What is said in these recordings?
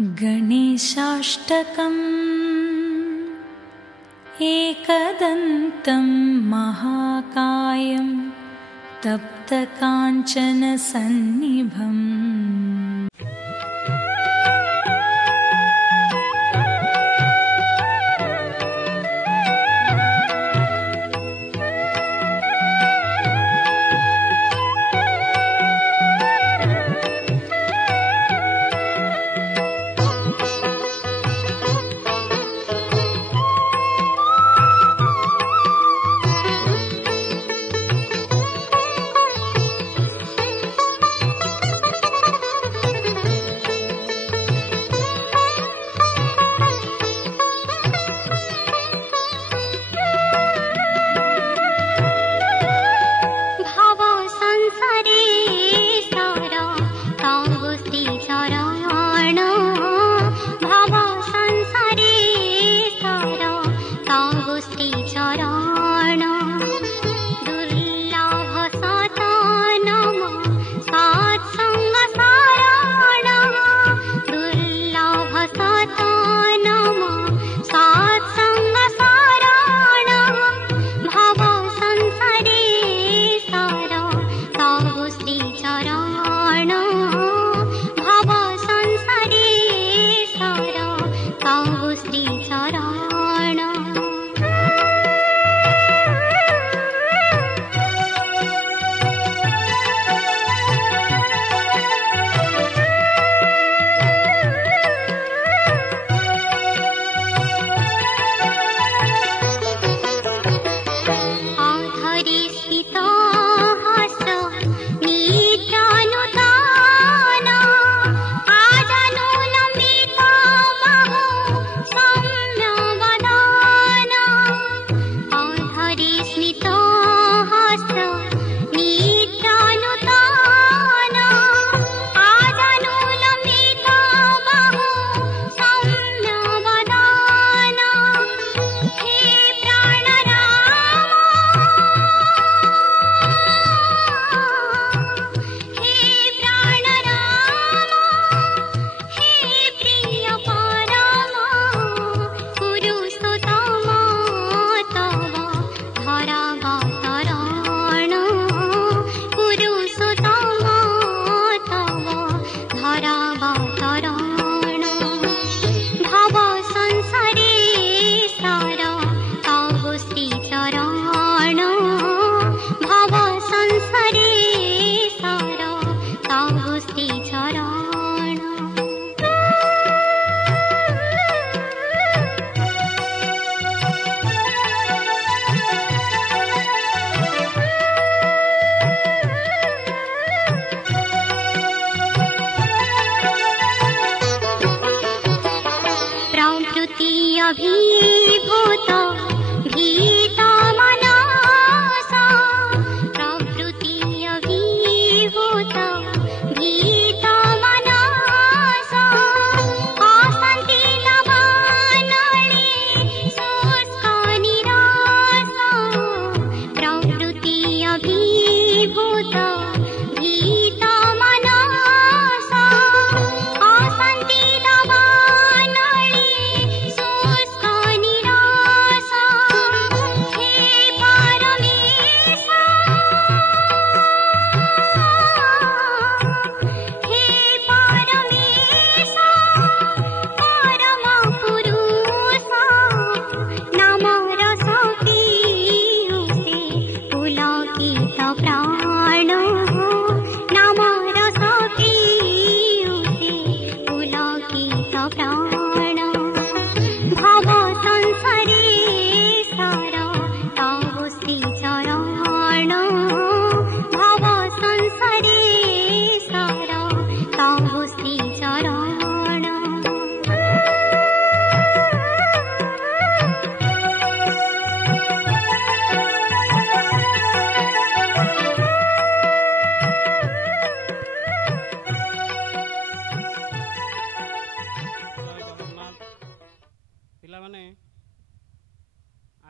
गणेशाष्टकम् एकदन्तं महाकायं तप्तकाञ्चनसन्निभम्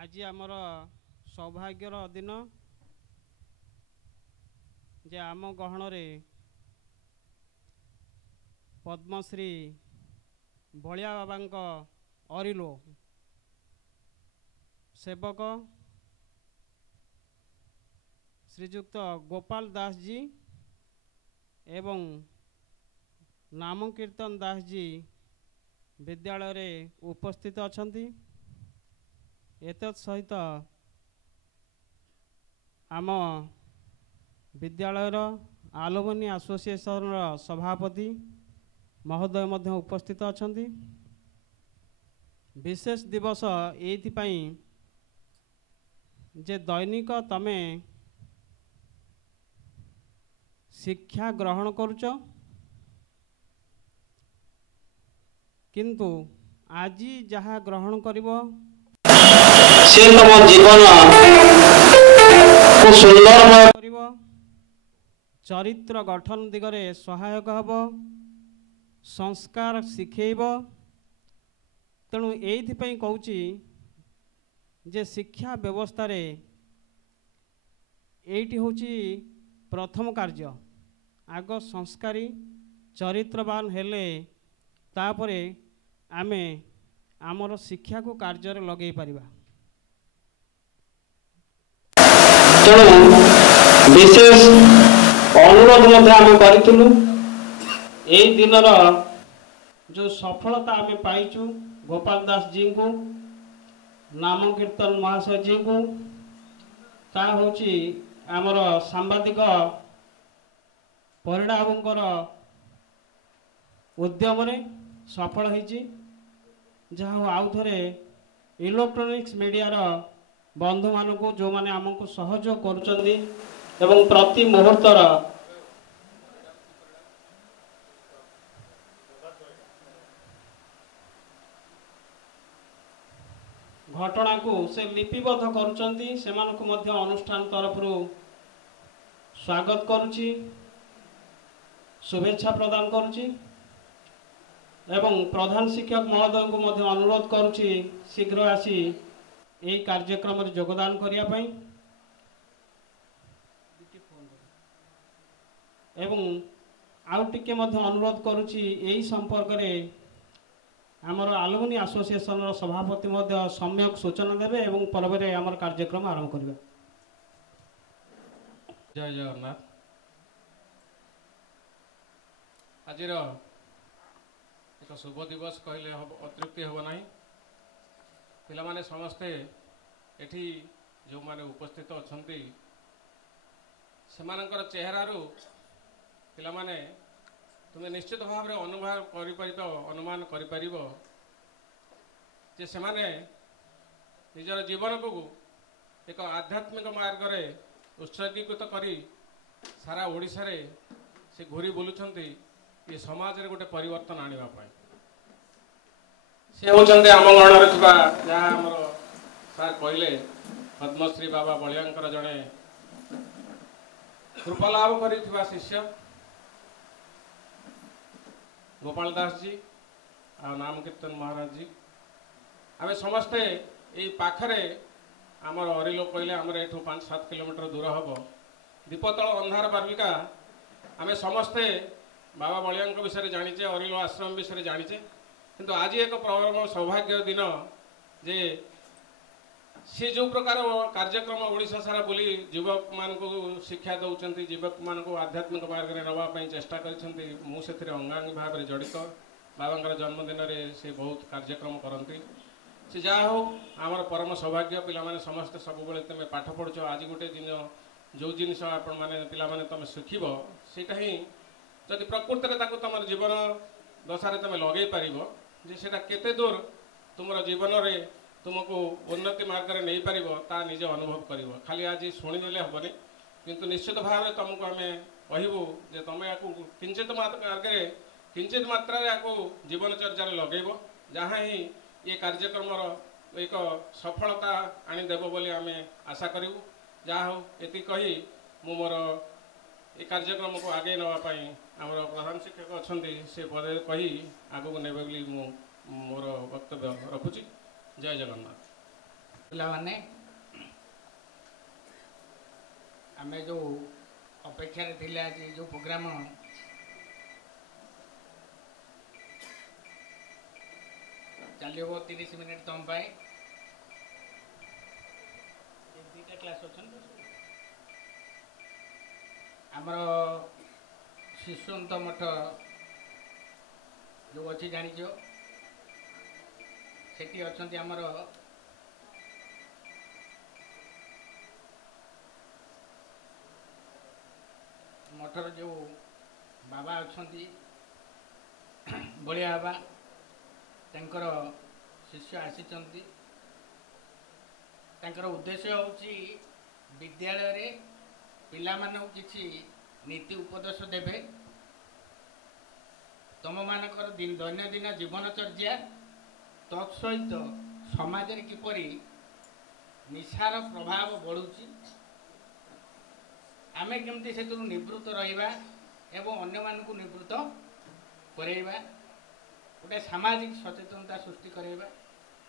आज आमर सौभाग्यर दिन जे आम गहण पद्मश्री ବଳିଆ ବାବାଙ୍କ ଅରିଲୋ ସେବକ ଶ୍ରୀଯୁକ୍ତ ଗୋପାଳ ଦାସ ଜୀ ଏବଂ ନାମ କୀର୍ତ୍ତନ ଦାସ ଜୀ ବିଦ୍ୟାଳୟରେ ଉପସ୍ଥିତ ଅଛନ୍ତି। ଏତତ୍ ସହିତ ଆମ ବିଦ୍ୟାଳୟର ଆଲୁମିନି ଆସୋସିଏସନର ସଭାପତି ମହୋଦୟ ମଧ୍ୟ ଉପସ୍ଥିତ ଅଛନ୍ତି। ବିଶେଷ ଦିବସ ଏଇଥିପାଇଁ ଯେ ଦୈନିକ ତମେ ଶିକ୍ଷା ଗ୍ରହଣ କରୁଛ, କିନ୍ତୁ ଆଜି ଯାହା ଗ୍ରହଣ କରିବ ସେ ତମ ଜୀବନ को सुंदरमय करिवो, चरित्र गठन दिगरे सहायक हब, संस्कार शिखेब। तेणु एइथिपई कहूची जे शिक्षा व्यवस्था रे एइटी होची प्रथम कार्य। आग संस्कारी चरित्रवान हेले तापरे आमे आमर शिक्षा को कार्य रे लगेई परिबा। तेणु विशेष अनुरोध करूँ यही दिनर जो सफलता आम पाइचु गोपाल दास जी को नाम कीर्तन महाशय जी को ता होची आमर सांबादिक परिड़ा बाबूंकर उद्यम रे सफल होईची। जहाँ आउ थे इलेक्ट्रोनिक्स मीडिया बंधु मानक जो माने आमको सहयोग करुचंदी एवं प्रति मुहूर्तर घटना को से लिपिबद्ध करुचंदी सेमानकु मध्य अनुष्ठान तरफ स्वागत करुची, शुभेच्छा प्रदान करुची एवं प्रधान शिक्षक महोदय को मध्य अनुरोध करुची शीघ्र आसी यही कार्यक्रम में योगदान करिया पई एवं आउ टिके मध्य अनुरोध करुची यही संपर्क रे आमर आलुमिनी एसोसिएशन सभापति मध्य सम्यक सूचना देवे एवं पर्व रे आमर कार्यक्रम आरंभ करिबा। जय जगन्नाथ। आज एक शुभ दिवस कहले अतृप्ति हम ना। पिला माने समस्ते एठी जो माने उपस्थित अछंती सेमानकर चेहरारू पिला माने तुम निश्चित भाव में अनुभव अनुमान कर सेमाने निजर जीवन को एक आध्यात्मिक मार्ग रे उत्सर्गीकृत करी सारा ओडिशा रे से घूरी बुलुछंती ये समाज रे गोटे परिवर्तन आनिबा पाई। से होचंदे आम गणर थिबा जहा हमर सार कहले पद्मश्री बाबा बलियांकर जड़े कृपालाभ करिथिबा शिष्य गोपाल दास जी आ नाम कीर्तन महाराज जी। आम समस्ते यही पाखरे आमर अरिलो कहले आमर एठू 5-7 किलोमीटर दूर हम दीपतल अंधार बार्बिका। आम समस्ते बाबा बलियांक विषय जानीचे, अरिलो आश्रम विषय जानीचे, किंतु आज एक परम सौभाग्य दिन जे सी जो प्रकार कार्यक्रम ओडिशा सारा बुली युवक मान को शिक्षा दौरान युवक मान को आध्यात्मिक मार्ग में नापी चेष्टा करते अंगांगी भाव में जड़ित। बाबा जन्मदिन में से बहुत कार्यक्रम करती से जहा हो आमर परम सौभाग्य। पिला माने समस्ते सब तुम पाठ पढ़ुच आज गोटे दिन जो जिनस आपण मैंने पिला माने तुम शिखब सेटा ही जदि प्रकृति में तुम जीवन दशा तुम लगे पार जे सेटा केते दूर तुम जीवन में तुमको उन्नति मार्ग में नहीं पार ता निजे अनुभव कर। खाली आज शुणिदेले हेनी किंतु निश्चित भाव में तुमको आम कहबू जे तुम या किंचित किंचित मात्रा जीवनचर्या लगेब जहाँ ही ये कार्यक्रम एक सफलता आनीदेव बोली आम आशा करूँ। जहा हो ये कही मु मोर ये कार्यक्रम को आगे नापी आमर प्रधान शिक्षक अच्छा से पदे कही आगू ने मोर वक्तव्य रखुची। जय जगन्नाथ। पिलाने आम जो अपेक्षा आज जो प्रोग्राम चलो 30 मिनिट तुम पाए दुईटा क्लास अच्छा आमर शिशुंत मठ जो अच्छी जाच सेठी अच्छा आमर मठर जो बाबा अच्छा बलिया बाबा तांकर शिष्य आसी उद्देश्य होची विद्यालय रे पिला मानू किछि नीति उपदेश देबे तुम मानकर दैनंदिन जीवनचर्या तत्सहित समाज रे किपरि निशार प्रभाव बढ़ुची आमे केमती से निवृत्त रहिबा एवं अन्य मानकु निवृत्त करेबा गोटे सामाजिक सचेतनता सृष्टि करेबा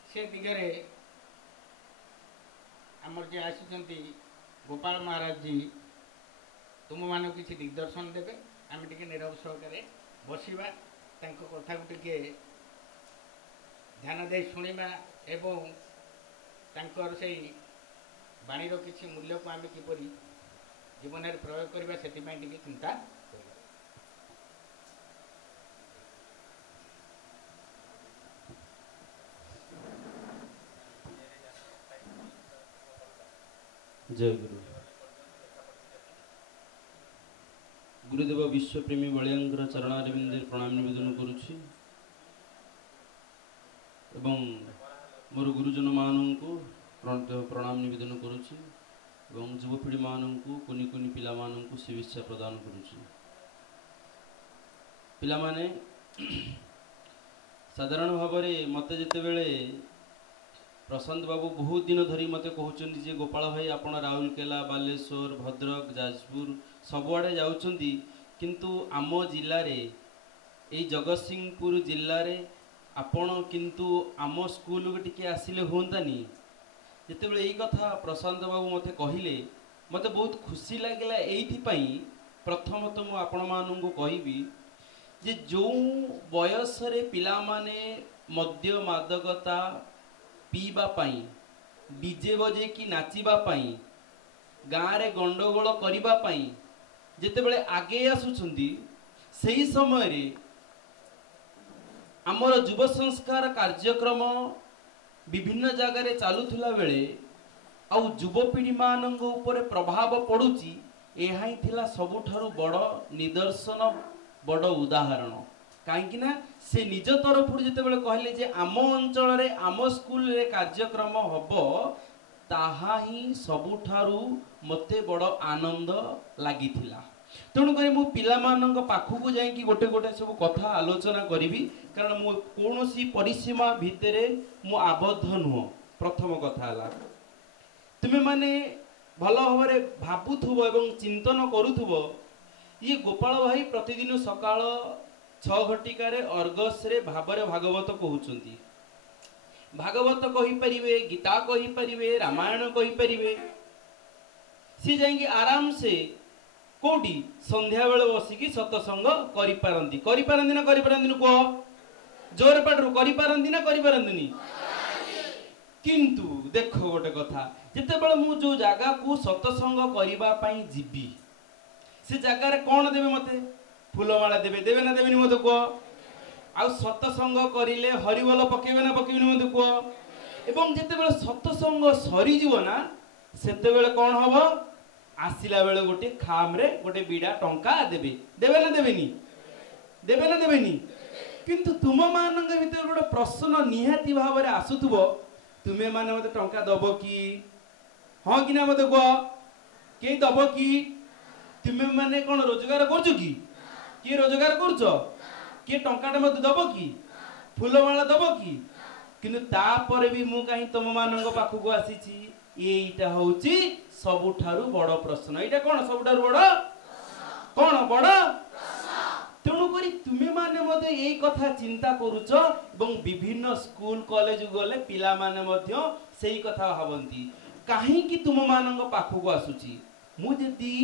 से दिगरे आमर जे आसिचंती गोपाल महाराज जी तुम मानक किसी दिग्दर्शन देवे आम टे नीरव सहकारे बसवा कथा को टे ध्यान दे शुणा एवं तांकर से बाणीर किसी मूल्य को आम किपरि जीवन में प्रयोग करवा से चिंता जय गुरु गुरुदेव विश्वप्रेमी बलियांकर चरणारविंदे प्रणाम निवेदन करुछि एवं मोर गुरुजन मानू प्रणाम निवेदन करुछि एवं युवपीढ़ी मानू कुनि कुनि पिला मानू शुभेच्छा प्रदान करुछि। पिला माने साधारण भाव में मत जितेबले प्रशांत बाबू बहुत दिन धरी मत कहते जे गोपाल भाई आपण राउरकेला बालेश्वर भद्रक जाजपुर सबुआड़े जाउछंती किंतु आम जिले में जगतसिंहपुर जिले में आपण किंतु आम स्कूल टिके आसिले होंतानी जितेबले यही कथा प्रशांत बाबू मत कहले मत बहुत खुशी लगे एइथिपाई प्रथमत मु आपण मानू कहबी जे जो बयस रे पिला माने मद्य मादकता पीवा पाई डीजे बजे कि नाचिबा पाई गाँव रे गंडगोल करिबा पाई जेतेबेले आगे आसुछंती सही समय रे आमर युव संस्कार कार्यक्रम विभिन्न जगार चलुला बेले आउ युवपीढ़ी मानक ऊपर प्रभाव पड़ुची यह ही थिला सबुठारु बड़ निदर्शन बड़ उदाहरण कहीं से निज तरफ जितेबाला कहले जे आम अंचल रे आम स्कूल रे कार्यक्रम हब ताहा ही सबुठारु मते बड़ आनंद लागिथिला तेणुक मु पिला मानक पाखक जाइकी गोटे गोटे सब कथा आलोचना करी कारण मु कौनसी परिसीमा भितरे मु आबद्ध नुह। प्रथम कथा है तुमे माने भल भाव भावुथुब एवं चिंतन करुथुब ये गोपाल भाई प्रतिदिन सकाळ 6 घटिकार अर्गस रे भावरे भागवत कहउचंती भागवत कहि परिवे गीता कहि परिवे रामायण कहि परिवे सी जाइकी आराम से कोटी संध्या बेले बसिकी सत्संग करि पारंती ना करि पारंती को जोर पाटरू करि पारंती ना करि पारंती किंतु देखो गोटे कथा जितेबाला मु जो जगह को सत्संग करबा पई जीबी से जगह रे कोन देबे मते फूलमाला देबे ना देबेनी मते को आ सत्संग करिले हरिबोल पकेबे ना पकेबेनी मते को एवं जितेबाला सत्संग सरी जीव ना सेते बेले कोन हबो आसिला बेले गोटे खाम रे गोटे बीड़ा टंका देबे ना देबेनी किंतु तुम मानक भीतर गोटे प्रश्न निहाती भाव में आसुथुबो तुमे माने मते टंका दबो कि हाँ कि ना मते कह के दबो कि तुमे माने कौन रोजगार करछु कि के रोजगार करछ के टंकाटा मते दबो कि फूलमाला दबो कि किंतु तापर भी मु कहीं तुम मानक पाखक आसीची एटा होची सबुठारु बड़ प्रश्न एटा कौन सबुठारु बड़ कौन बड़ तेणुक तुमे माने मते यही कथा चिंता करुच एवं विभिन्न स्कूल कॉलेज गले पिला माने मध्य सेही कथा भावंती कहीं तुम मानक पाखक आसुची मु जदि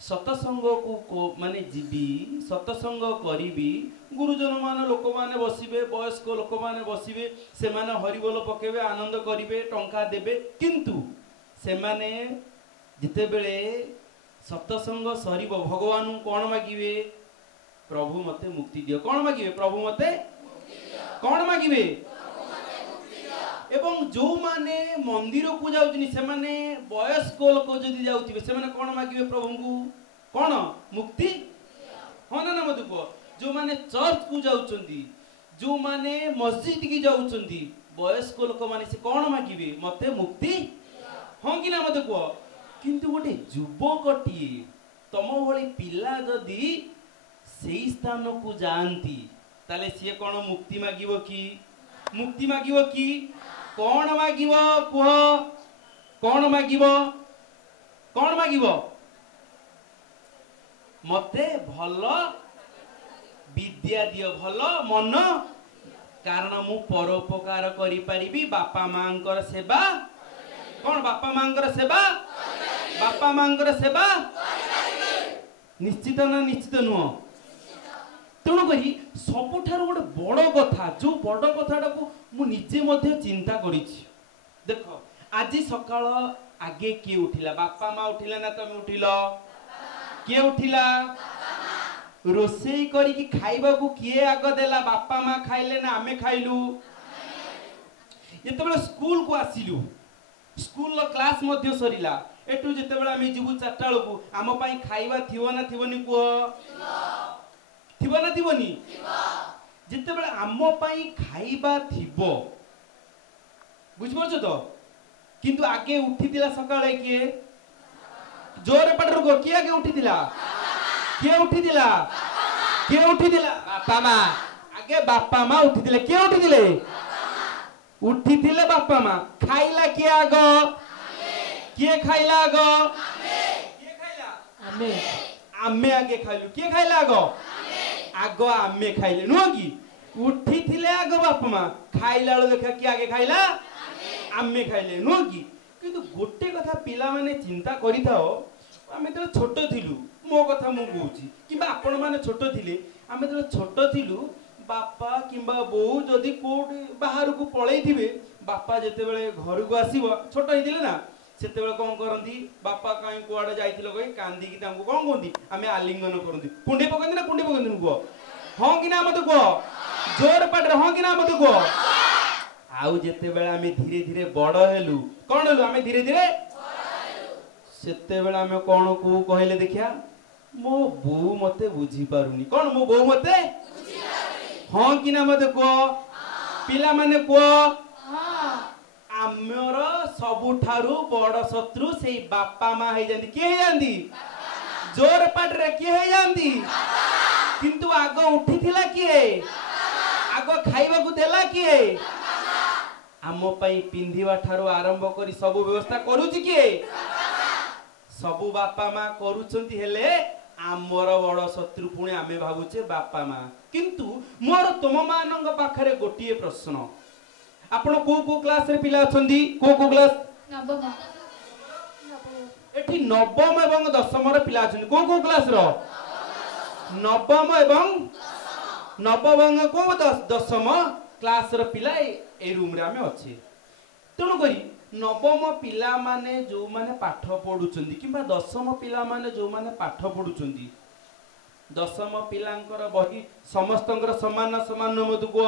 सतसंग को माने जीवी सतसंग करी गुरुजन मान लोक माने बसिबे वयस्क लोक माने बसिबे से माने हरिबोल पकेबे आनंद करिवे टंका देबे किंतु से माने जिते बेले सतसंग सरीब भगवान कौन मागिबे प्रभु मते मुक्ति दियो कौन मागिबे प्रभु मते कौन मागिबे एवं जो माने मंदिर को जाउछनी से माने वयस्क लोक जदि जाउथिबे से माने कोन मागिबे प्रभु को कोन मुक्ति हो ना मत को जो माने चर्च को जाउछंती जो माने मस्जिद की जाउछंती वयस्क लोक माने से कोन मागिबे मते मुक्ति हो कि ना मत को किंतु गोटे युवकटी तम भली पिला जदि सेई स्थान को जानती ताले से कोन मुक्ति मागिबो की मुक्ति मागिबो की कौन मागिब कुह कौन मागिब कौन मागिब मते भल विद्या दियो भल मन कारण मु परोपकार करि परिबी बापा मांकर सेवा कौन बापा मांकर सेवा बापा मांकर सेवा निश्चित ना निश्चित नुह तेणु करी सबुठार गोटे बड़ कथा जो बड़ कथाटा को मु निजे मध्य चिंता करिछि देखो आज सकाळ आगे किए उठिला बापा माँ उठिला ना तुम उठिल किए उठिला रोषेई करी खाइबा को किए आग देला बापा माँ खाइले ना आमे खाइलु जेतेबेले स्कूल को आसिलु स्कूल क्लास मध्य सरिला एटू जेतेबेले आमे जिबु 4टा बेलकू आम पई खाइबा थिबो ना थिबोनी को थिबो ना थिबोनी जिते बेले आम पई खाइबा थिबो बुझ परछो तो किंतु आगे उठितिला सकाळे किए जोर पडर को किए आगे उठितिला किए उठितिला बापा मां आगे बापा मां उठितिले किए उठितिले बापा मां खाइला किए आगो किए खाइला आगो किए खाइला आमे आमे आगे खाइलु किए खाइला आगो आगो आमे खाइले नुह कि उठी थिले आगो बापा मां खाइला बेले देखा कि आगे खाइला आमे खाइले नुह कि किंतु गोटे कथा पिला माने चिंता करिथाओ आमे तो छोट थिलु मो कथा मु कहूची किबा आपण माने छोट थिले आमे तो छोट थिलु बापा किबा बो जदी कोडी बाहर को पळै थिबे बापा जेते बेले घर को आसीबो छोट हिथिले ना सेते बेले कोन करंती बापा काई कुआडे जाइथिलो कहि कांदी कि तांको कोन कोंती आमे आलिंगन करंती कुंडे पकंती ना कुंडे पकंती को हां कि ना मत को जोर पडर हां कि ना मत को आउ जेते बेले आमे धीरे धीरे बड़ हेलु कोन हेलु आमे धीरे धीरे बड़ हेलु सेते बेले आमे कोन को कहले देखिया मो बो मते बुझी पारुनी कोन मो बो मते बुझी पारुनी हां कि ना मत को पिला माने को हां आमर सबुठारु बड़ शत्रु से बापा माँ है जांदी के है जांदी जोर पाटरे के है जांदी किंतु आगो उठी थिला किए आगो खाइबा को देला किए आम पई पिंधिबा ठारो आरंभ करी सब व्यवस्था करूची किए सब बापा माँ करूचंती हेले आमर बड़ शत्रु पुणे आमे भाबुचे बापा माँ किंतु मोर तुम मानंग पाखरे गोटिए प्रश्न आपण को क्लास रे पिला अछंदी को क्लास नवम एठी नवम एवं दशम रे पिला अछंदी को क्लास रो नवम एवं नवम को दशम क्लास रे पिला ए रूम रे हमें अछि तणु करी नवम पिला माने जो माने पाठ पढुचंदी किबा दशम पिला माने जो माने पाठ पढुचंदी दशम पिलांकर बही समस्तंकर समान समान मत को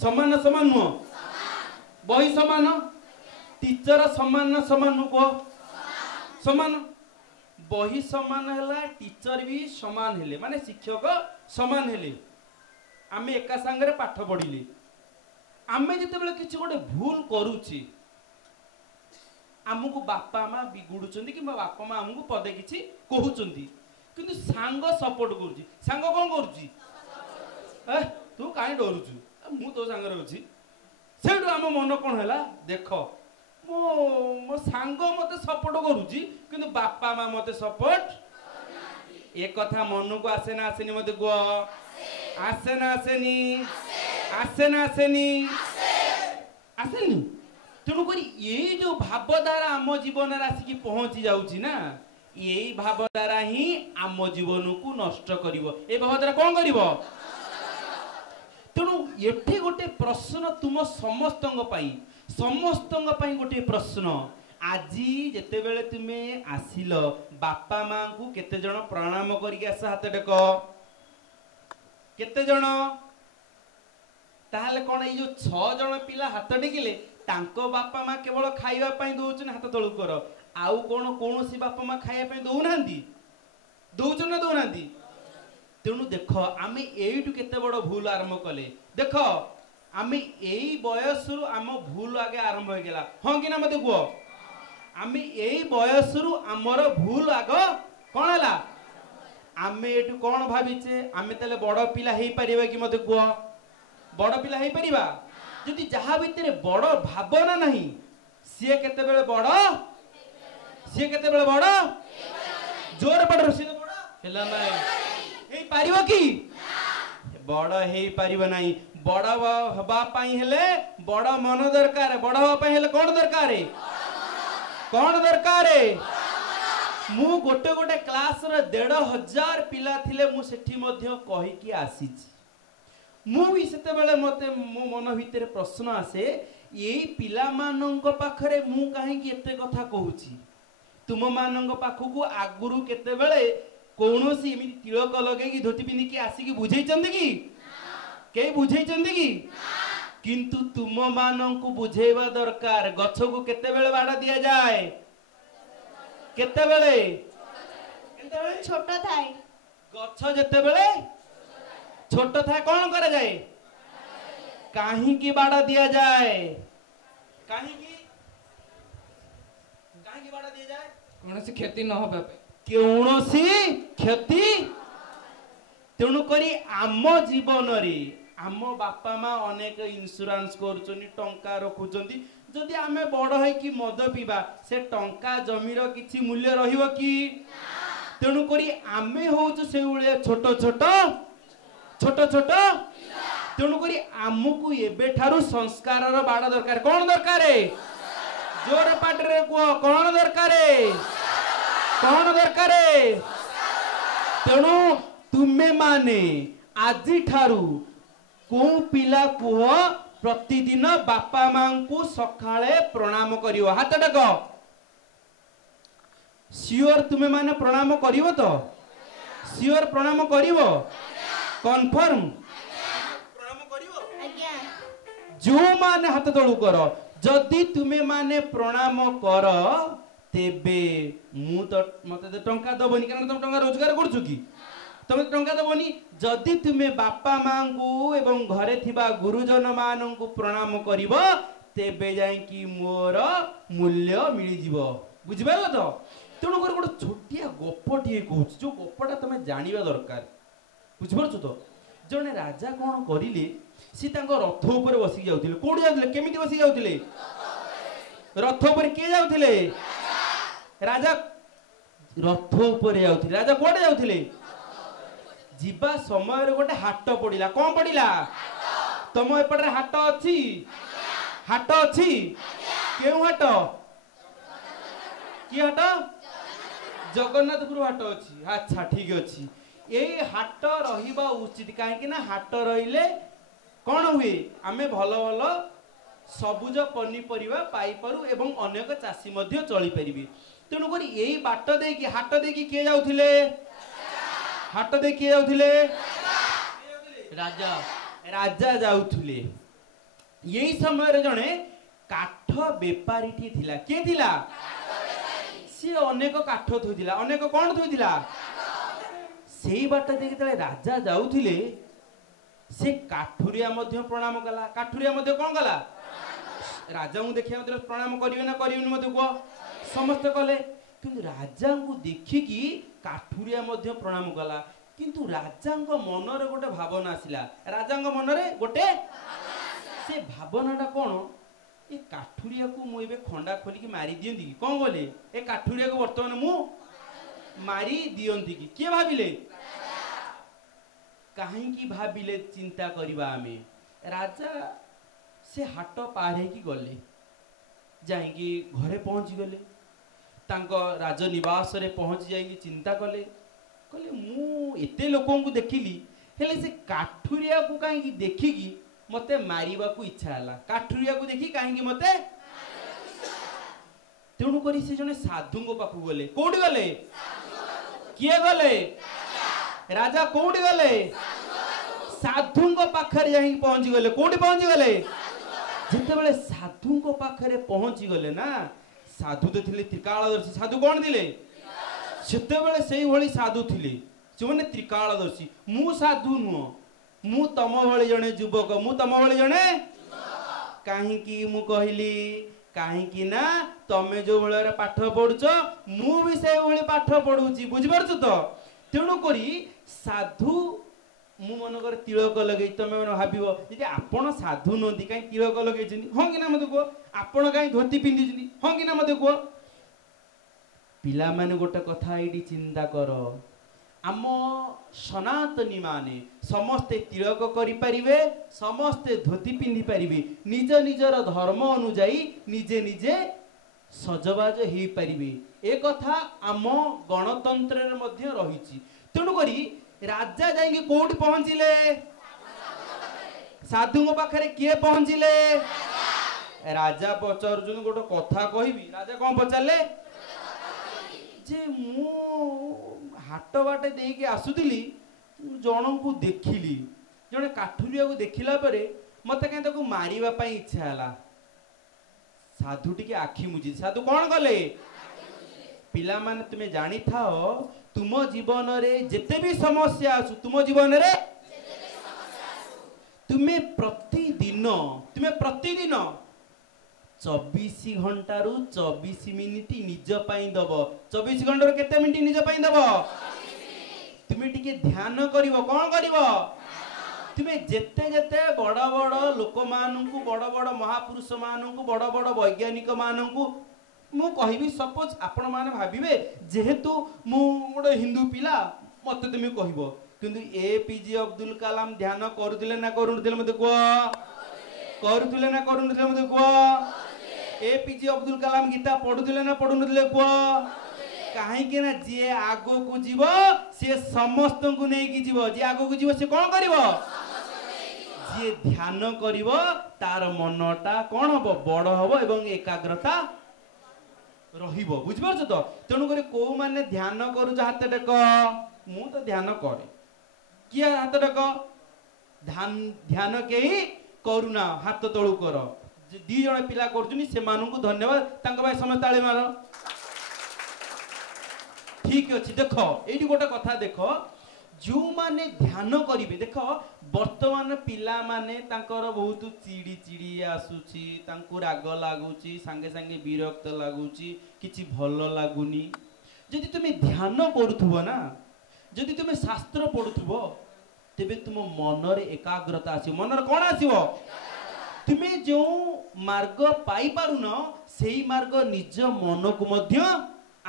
समान समान नुह बही समान टीचर समान समान को समान बही समान हैला टीचर भी समान हेले माने शिक्षक समान हेले आमे एका संगे पाठ पढिले आमे जते बेले किछि गोटे भूल करूची आमको बापा माँ बिगुडुचंदी कि बापा माँ आमको पदे किछि कहउचंदी किंतु सांग सपोर्ट करूची सांग कोन करूची तू काई डरुचू मु तो सांग रहउची सेठु आम मन कोन हैला देख मो मो सांग मते सपोर्ट करूची किंतु बापा माँ मते सपोर्ट एक कथा मन को आसे ना आसेनी मते को आसे ना आसेनी आसे ना आसेनी आसेनी तेणु करी ये जो भावधारा आम जीवन आसिकी पहुंची जाउची ना यही भाव द्वारा ही आम जीवन को नष्ट करिवो। ए भाव द्वारा कौन करिवो? तेणु एठी गोटे प्रश्न तुम समस्तंग पाई गोटे प्रश्न। आजी जेते बेले तुमे आसिल बापा मां को केते जण प्रणाम करिक आस? हाथ टेक। केते जण? ताहले कोन ए जो 6 जण पिला हाथ टेकिले तांको बापा मां केवल खाइबा पई दोउछन? हाथ तळु कर। आउ कोन कोनोसी बापा मां खाइबा पई दउ नांदी? दउछन ना दउ नांदी? तेणु देख आमे एइटु केते बड़ भूल आरंभ कले। देख आमे एई बयसरु आम भूल आगे आरंभ हो गेला। हां कि ना मते कुओ? आमे एई बयसरु हमर भूल आग कोन हला? आमे एटु कोन भाबिचे आमे तले बड़ पिला हेई परिबा कि? मते कुओ बड़ पिला हेई परिबा? जदि जहा भितरे बड़ भावना नहीं सिए केते बेले बड़? सिए केते बेले बड़? जोर पड़ रसी तो बड़ हेला नै हेई परिबो कि? बड़ हेई परिबो नाही। बड़ हबा पई हेले बड़ मन दरकार। बड़ हबा पई हेले कोन दरकार? कौन दरकार? मु गोटे गोटे क्लास रे 1500 पिला थिले मु सेठी मध्य कहि कि आसीछि। मु भी सेते बेले मते मो मन भितरे प्रश्न आसे एई पिला मानंग पाखरे मु काहे कि एते कथा कहूछि? तुम मानंग पाखकु आगुरु केते बेले कोनोसी एमि तिलक लगे कि धोती पिंदी कि आसी कि बुझै चंदी कि? के बुझै चंदी कि? किंतु तुम मानन को बुझेवा दरकार। गछ को केते बेले बाड़ा दिया जाए? केते बेले? छोट थाए। गछ जेते बेले छोट थाए कोन करा जाए? काहे की बाड़ा दिया जाए? काहे की बाड़ा दिया जाए? कोनोसी क्षति न होबे पे। कोनोसी क्षति। तेणु करी आम जीवन रे आम बापा माँ अनेक इंश्योरेंस करुचनी टंका रखुचंती। जदि आमे बड़ है कि मद पीबा से टंका जमीर किछि मूल्य रहिबो कि? तेणु करी आमे होउछ से उळे छोट छोट तेणु करी आमको एबे ठारू संस्कारर बाड़ दरकार। कोन दरकार? जोर पाटरे को कोन दरकार? कोन दरकार? तेणु तुमे माने आजि ठारू को पिला कुह प्रतिदिन बापा मां को सकाळे प्रणाम करियो? हाथ टेक। सियोर तुमे माने प्रणाम करिवो तो? सियोर प्रणाम करिवो? कन्फर्म प्रणाम करिवो? आज्ञा। जो माने हाथ तळु कर। जदि तुमे माने प्रणाम कर तेबे मु तो मते टंका दबनी कारण तुम टंका रोजगार करछु कि? तुम टंका दबनी। जदि तुमे बापा मां को एवं घरे थिबा गुरुजन मान को प्रणाम करिवो तेबे जाय कि मोर मूल्य मिली जीवो। बुझिबालो तो? तेणु कर गोटे छोटिया गपटिए कहूछ जो गपटा तुमे जानिबा दरकार। बुझिपारछु तो? जने राजा कोन करिले सी तांको रथ ऊपर बसी जाउथिले। कोडी जाउथिले? केमिति बसी जाउथिले? रथ ऊपर के जाउथिले? राजा रथ ऊपर जाउथिले। राजा कोडे जाउथिले? जीवा समय रे गोटे हाट पड़िला। कौन पड़िला? तुम एपटे हाट अछि? हाट अछि? केउ हाट? कि हाट? जगन्नाथपुर हाट अछि। अच्छा ठीक अछि। एई हाट रहिबा उचित काहे कि ना हाट रहिले कोन हुए आमे भलो भलो सबुज पनीपरिबा पाई पारु एवं अनेक चासी मध्य चली परिबे। तेणु करी एई बाट दे कि हाट दे कि के जाउथिले? हाट दे किए जाउथिले? राजा। राजा जाउथिले। यही समय रे जणे काठ बेपारीटी थिला। के थिला? सी अनेक काठ थुइथिला। अनेक कोन थुइथिला? सेही बाट दे कि राजा जाउथिले से काठुरिया मध्य प्रणाम कला। काठुरिया मध्य कोन कला? राजा को देखिया मतलब प्रणाम करिवे ना करिवेनी मते को? समस्त कले। किंतु राजा को देखि कि काठुरिया मध्य प्रणाम कला। किंतु राजा मन रे गोटे भावना आसिला। राजा मन रे गोटे से भावनाटा कोन? ए काठुरिया को मु एबे खंडा खोली कि मारी दियंती कि? कोन बोले? ए काठुरिया को वर्तमान मु मारी दियंती कि? के भाबिले? काहे की भाबिले चिंता करिबा आमे। राजा से हाट पार हे कि गले जाई कि घरे पहुंची गले। तांको राजनिवास रे पहुँच जाइली चिंता कले कहले मु एते लोकंकु देखिली हेले से काठुरिया को काहे देखिकी मते मारिबा को इच्छा हला काठुरिया को देखि काहे मते तेणु करी से जने साधु को पाखु गले कोडी गले किए गले राजा कोडी गले साधु को पाखरे जाई पहुंची गले कोडी पहुंची गले जेते बेले साधु को पाखरे पहुंची गले ना साधु तो थिले त्रिकालदर्शी साधु कोन थिले सेते बेले सेही भली साधु थिले से माने त्रिकालदर्शी मु साधु नुह मु तम भली जने युवक मु तम भली जने काहे की मु कहली काहे की ना तमे जो भले पाठ पढुछ मु भी से भली पाठ पढुची बुझ परछु तो तेणु करी साधु मु मनकर तिलक लगे तमे मन भाबिबो जे आपण साधु नदी काई तिलक लगे जनी हां कि ना मते को आपण काई धोती पिंदी जनी हां कि ना मते को पिला माने गोटे कथा एडी चिंता करो आम सनातनी माने समस्ते तिलक करि परिबे समस्ते धोती पिंदी परिबे निज निजर धर्म अनुଯାयी निजे निजे सजबाज हेई परिबे ए कथा आम गणतंत्र रे मध्य रहिछि तेणु करी राजा जाइके कोठी पहुंचिले साधु को पाखरे किए पहुंचिले राजा पचारुजन गोटे कथा कहबी राजा कोन पचारले जे मु हाट बाटे देके आसुतिली जन को देखिली जने काठुरिया को देखिला परे मते कहीं ताको मारिबा पई इच्छा हला साधु टिके आखि मुजी साधु कोन गले पिला माने तुमे जानी थाओ तुम जीवन रे जेते भी समस्या आसु तुम जीवन रे तुमे प्रतिदिन 24 घंटा रु 24 मिनिट निज पाई दब 24 घंटा रु केते मिनिट निज पाई दब तुमे टिके ध्यान करिवो कोन करिवो तुमे जेते जेते बड़ बड़ लोक माननकु बड़ बड़ महापुरुष माननकु बड़ बड़ वैज्ञानिक माननकु मु कहिबी सपोज आपण माने भाबिबे जेहेतु मु गोटे हिंदू पिला मते तुमे कहिबो किंतु एपीजे अब्दुल कलाम ध्यान करूतिले ना करूनथिले मते को करूतिले ना करूनथिले मते को एपीजे अब्दुल कलाम गीता पढुतिले ना पढुनथिले को काहे के ना जे आगो को जीवो से समस्त को नै की जीवो जे आगो को जीवो से कोन करिवो जे ध्यान करिवो तार मनटा कोन हबो बड़ हबो एवं एकाग्रता रहिबो बुझ परछ तो तेणु करी को माने ध्यान करू हाथ टेक मु तो ध्यान करे किया हाथ टेक ध्यान केही करूना हाथ तळु कर दी जण पिला करजुनी से मानू धन्यवाद तांका भाई समस्त ताली मारो ठीक अछि देखो एठी गोटे कथा देखो जो माने ध्यान करिवे देखो वर्तमान पिला माने तांकर बहुत चिड़ी चिड़ी आसुची तांको राग लागुची संगे संगे विरक्त लागुची किछि भलो लागुनी जदि तुमे ध्यान करूथबो ना जदि तुमे शास्त्र पढुथबो तेबे तुम मन रे एकाग्रता आसी मन रे कोन आसीबो तुमे जो मार्ग पाई पारुन सेही मार्ग निज मन को मध्य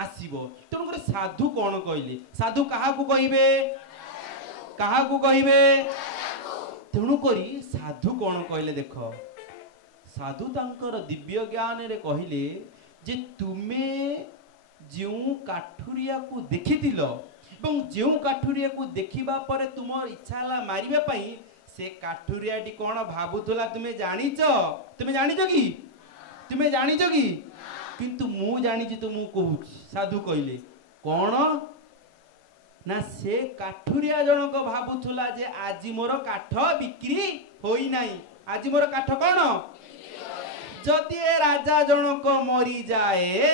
आसीबो तेणु करे साधु कोन कहले साधु काहा को कहिबे तेणु करी साधु कोन कहले देखो साधु तांकर दिव्य ज्ञान रे कहले जे तुमे जेउ काठुरिया को देखिथिलो एवं जेउ काठुरिया को देखिबा परे तुमर इच्छा हला मारिबा पई से काठुरियाटी कोन भाबुथला तुमे जानिचो कि किंतु मु जानिची तो मु कहू साधु कहले कोन ना से काठुरिया जनक भाबुथुला जे आजि मोर काठ बिक्री होई नाही आजि मोर काठ कोन जदि ए राजा जनक मरी जाए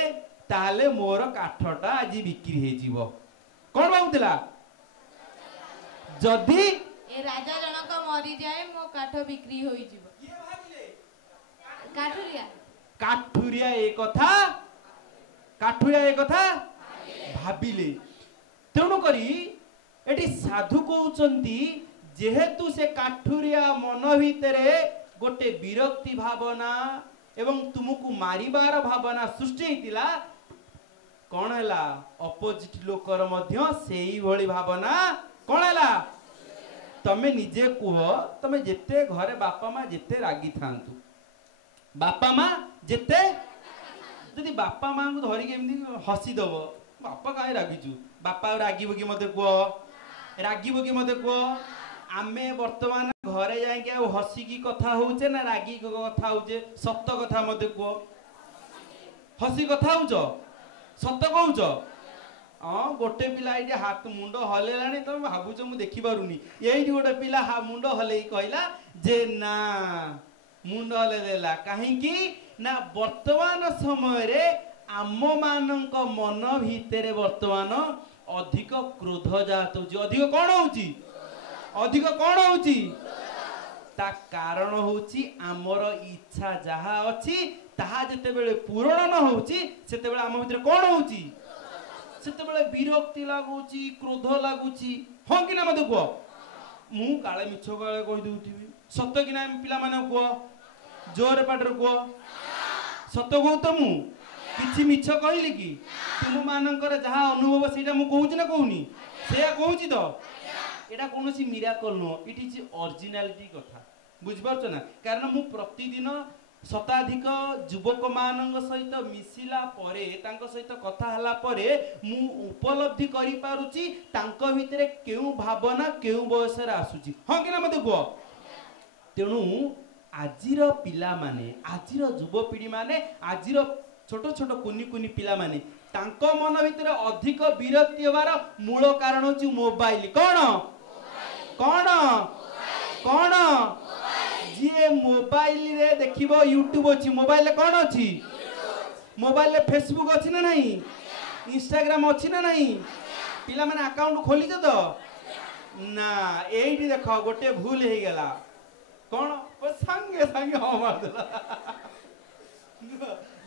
ताले मोर काठटा आजि बिक्री हे जीवो कोन भाबुथुला जदि ए राजा जनक मरी जाए मो काठ बिक्री होई जीवो ये भाबिले काठुरिया काठुरिया ए कथा भाबिले तेणु करी एटी साधु कहउचंती जेहेतु से काठुरिया मन भितरे गोटे विरक्ति भावना एवं तुमको मारिबार भावना सृष्टि हेतिला कोन हला अपोजिट लोकर मध्य सेही भली भावना कोन हला तमे निजे कुह तमे जेते घरे बापा मां जेते रागी थांतु बापा मां जेते ଯଦି ବାପା ମାଙ୍କୁ ଧରିକି ଏମିତି ହସିଦବ, ବାପା କାହିଁ ରାଗିଛୁ, ବାପା ରାଗିବ କି ମତେ କୁହ, ରାଗିବ କି ମତେ କୁହ? ଆମେ ବର୍ତ୍ତମାନ ଘରେ ଯାଇକି ଆଉ ହସିକି କଥା ହଉଛେ ନା ରାଗିକି କଥା ହଉଛେ? ସତ କଥା ମତେ କୁହ, ହସି କଥା ହଉଛ, ସତ କହୁଛ? ହଁ, ଗୋଟେ ପିଲା ଏଇଠି ହାତ ମୁଣ୍ଡ ହଲେଇଲାଣି, ତମେ ଭାବୁଛ ମୁଁ ଦେଖିପାରୁନି। ଏଇଠି ଗୋଟେ ପିଲା ମୁଣ୍ଡ ହଲେଇ କହିଲା ଯେ ନା, ମୁଣ୍ଡ ହଲେଇ ଦେଲା। କାହିଁକି ନା ବର୍ତ୍ତମାନ ସମୟରେ ଆମ ମାନଙ୍କ ମନ ଭିତରେ ବର୍ତ୍ତମାନ ଅଧିକ କ୍ରୋଧ ଜାତ ହଉଛି। ଅଧିକ କଣ ହଉଛି? ଅଧିକ କଣ ହଉଛି? ତା କାରଣ ହଉଛି ଆମର ଇଚ୍ଛା ଯାହା ଅଛି ତାହା ଯେତେବେଳେ ପୂରଣ ନ ହଉଛି ସେତେବେଳେ ଆମ ଭିତରେ କଣ ହଉଛି? ସେତେବେଳେ ବିରକ୍ତି ଲାଗୁଛି, କ୍ରୋଧ ଲାଗୁଛି। ହଁ କି ନା ମତେ କୁହ? ମୁଁ କାଳେ ମିଛ କାଳେ କହିଦଉଥିବି, ସତ କି ନା ପିଲାମାନେ କୁହ, ଜୋରେ ପାଟିରେ କୁହ, ସତ କହୁ ତ? ମୁଁ କିଛି ମିଛ କହିଲି କି? ତୁମ ମାନଙ୍କର ଯାହା ଅନୁଭବ ସେଇଟା ମୁଁ କହୁଛି ନା କହୁନି? ସେଇଆ କହୁଛି ତ? ଏଇଟା କୌଣସି ମିରାକଲ ନୁହଁ, ଇଟ୍ ଇଜ ଅରିଜିନାଲିଟି କଥା। ବୁଝିପାରୁଛ ନା? କାରଣ ମୁଁ ପ୍ରତିଦିନ ଶତାଧିକ ଯୁବକ ମାନଙ୍କ ସହିତ ମିଶିଲା ପରେ, ତାଙ୍କ ସହିତ କଥା ହେଲା ପରେ ମୁଁ ଉପଲବ୍ଧି କରିପାରୁଛି ତାଙ୍କ ଭିତରେ କେଉଁ ଭାବନା କେଉଁ ବୟସରେ ଆସୁଛି। ହଁ କି ନା ମତେ କୁହ? ତେଣୁ ଆଜିର ପିଲାମାନେ, ଆଜିର ଯୁବପିଢ଼ି ମାନେ, ଆଜିର ଛୋଟ ଛୋଟ କୁନି କୁନି ପିଲାମାନେ, ତାଙ୍କ ମନ ଭିତରେ ଅଧିକ ବିରକ୍ତି ହେବାର ମୂଳ କାରଣ ହେଉଛି ମୋବାଇଲ। କଣ କଣ କଣ? ଯିଏ ମୋବାଇଲରେ ଦେଖିବ, ୟୁଟ୍ୟୁବ ଅଛି, ମୋବାଇଲରେ କଣ ଅଛି? ମୋବାଇଲରେ ଫେସବୁକ୍ ଅଛି ନା ନାହିଁ? ଇନଷ୍ଟାଗ୍ରାମ ଅଛି ନା ନାହିଁ? ପିଲାମାନେ ଆକାଉଣ୍ଟ ଖୋଲିଛ ତ? ନା, ଏଇଠି ଦେଖ ଗୋଟେ ଭୁଲ ହେଇଗଲା। କଣ? ସାଙ୍ଗେ ସାଙ୍ଗେ ହଁ ମାରିଦେଲା।